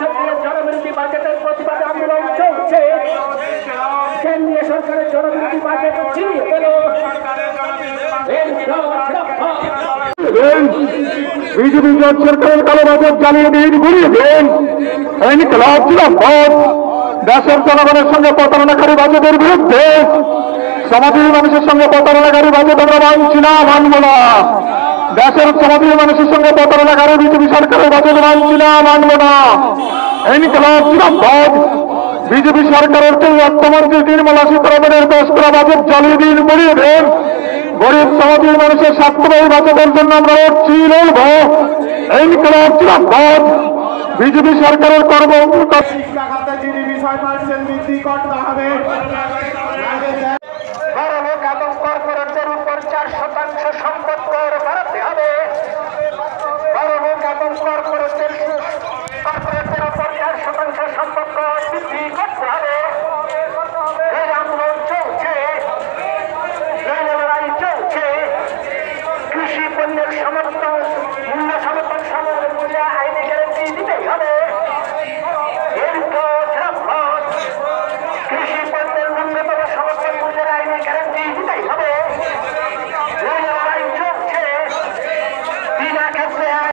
সরকারের জনবিরোধী বাজেটের প্রতিবাদে আন্দোলন চলছে। কেন্দ্রীয় সরকারের জনবিরোধী বাজেট ছিনিয়ে গেল। বিজেপি সরকারের কালো বাজেট জ্বালিয়ে দিন, ঘুরিয়ে দিন। ইনকিলাব জিন্দাবাদ। দেশের জনগণের সঙ্গে প্রতারণাকারী বাজেটের বিরুদ্ধে, সমাজের মানুষের সঙ্গে প্রতারণাকারী বাজেট আমরা মানছি না, মানব না। দেশের সমাজের মানুষের সঙ্গে প্রতারণাকারী বিজেপি সরকারের বাজেট মানছি না, মানব না। ইনকিলাব জিন্দাবাদ। বিজেপি সরকারের কেউ অর্থমন্ত্রী নির্মলা সীতারামনের পেশ করা বাজেট জ্বালিয়ে দিন, ঘুরিয়ে দিন। গরিব সমাজের মানুষের স্বার্থবাহী বাজেটের জন্য আমরা লড়ছি, লড়ব। ইনকিলাব জিন্দাবাদ। বিজেপি সরকারের কর্ম বৃদ্ধি করতে হবে। বড় লোক এবং কর্পোরেটদের উপর 4% সম্পদ কর বাড়াতে হবে। বড় লোক এবং কর্পোরেটদের উপর 4% সম্পদ কর বৃদ্ধি করতে হবে। এই আন্দোলন চলছে, এই লড়াই চলছে। কৃষি পণ্যের সমর্থন মূল্য সমর্থন সমন্বয় আইনি গ্যারান্টি দিতেই হবে।